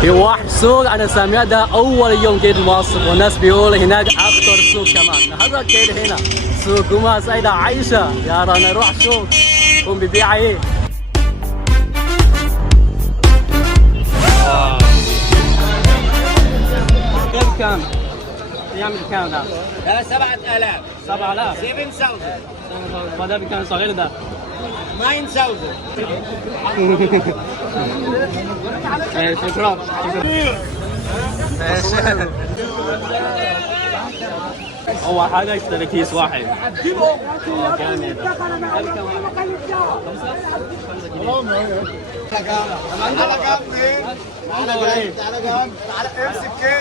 في واحد سوق انا سامع ده اول يوم جيت مصر، والناس بيقول هناك اكثر سوق كمان. هذا كده هنا سوق وما سيدة عايشة. يا رانا نروح شوف هم بيبيع ايه. كيف كان؟ يعمل كام ده؟ 7000. 7000. 7000. وده بكام صغير ده؟ 9000. شكرا. أول حاجة اشتري كيس واحد. جامد. تعال امسك كده.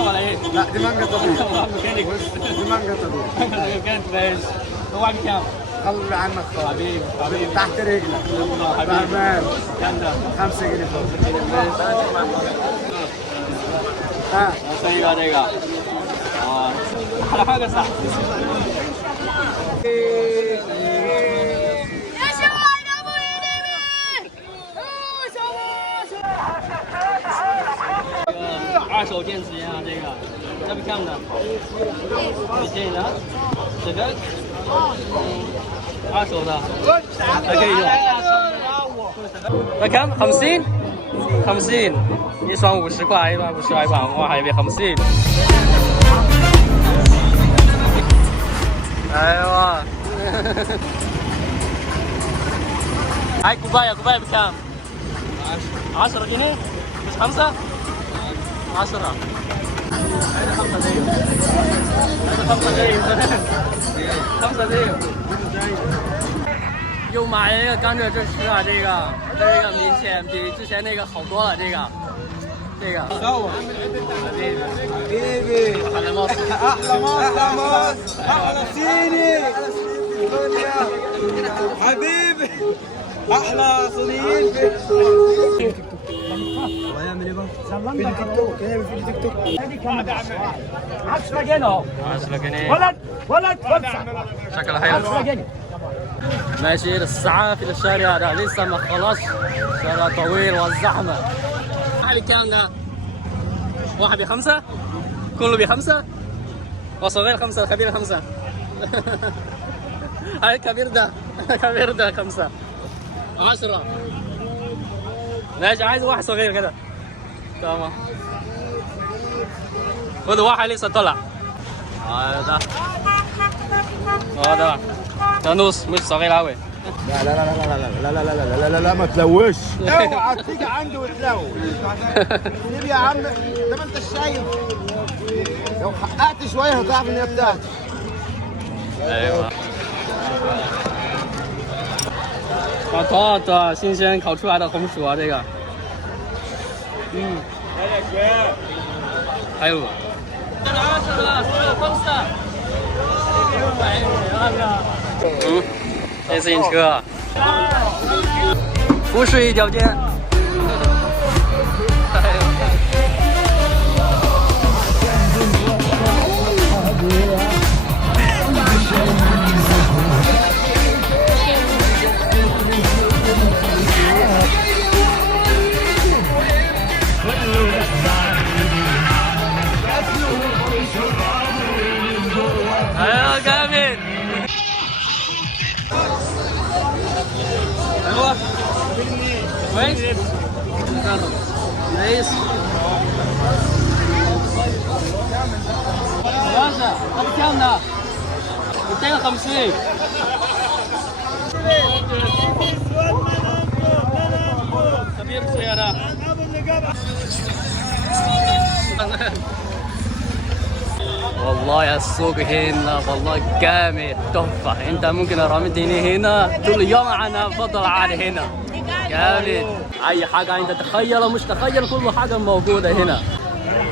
ولا ايه؟ لا دي مانجا طبيعي. دي مانجا طبيعي. كانت بس هو بكام؟ خلي عنك خالص. حبيبي تحت رجلك. حبيبي كام ده؟ 5 جنيه فوق. سيدة ديجا. أحلى حاجة صح.二手电池呀，这个要不看的，200的，这个二手的还可以用。那看50 50一双50块，一般50块吧，我还以为50。ايوه هاي كوبايه بكام؟ 10 جنيه مش 5 10 هذا 5 دقيقة هذا 5 دقيقة 5 دقيقة又买了一个甘蔗汁吃啊，这个明显比之前那个好多了，这个حبيبي على مصر احلى مصر احلى صيني حبيبي احلى صينيين ويعمل ايه بقى؟ فيديو تيك توك هيعمل فيديو تيك توك. هذه كام؟ 10 جنيه 10 جنيه ولد شكلها حلو 10 جنيه. ماشي الساعة في الشارع ده لسه ما خلص، شارع طويل والزحمة. واحد بكام ده؟ واحد ب5 كله ب5 وصغير 5 الكبير 5 هاي كبير ده 5 10 ماشي عايز واحد صغير كده تمام. خد واحد لسه طلع ده نص مش صغير قوي. لا ما تلوش. اوعى تيجي عندي وتلوش. سيب يا عم ده ما انت شايف. لو حققت شويه هتعرف ان هي بتاعتي. ايوه 多少新鲜烤出来的红薯啊，这个，还有，这自行车，不是一条街。ايوه جامد. ايوه كويس كويس. باشا هذا كام ده؟ 250. كبير سيارة. والله السوق هنا والله جامد تحفة. انت ممكن رميتني هنا طول اليوم انا بفضل عادي هنا جامد. اي حاجة انت تخيل مش تخيل كل حاجة موجودة هنا.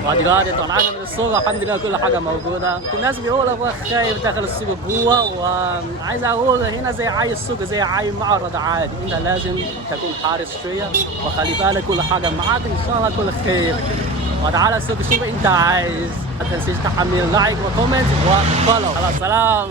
بعد قاعد طلعنا من السوق الحمد لله كل حاجة موجودة. في ناس بيقولوا خايف داخل السوق جوا، وعايز اقول هنا زي اي سوق زي اي معرض عادي. انت لازم تكون حارس شوية وخلي بالك كل حاجة معاك ان شاء الله كل خير. وتعالى السوق شوف انت عايز. ما تنسيش تحمل لايك وكومنت وفولو. خلاص سلام.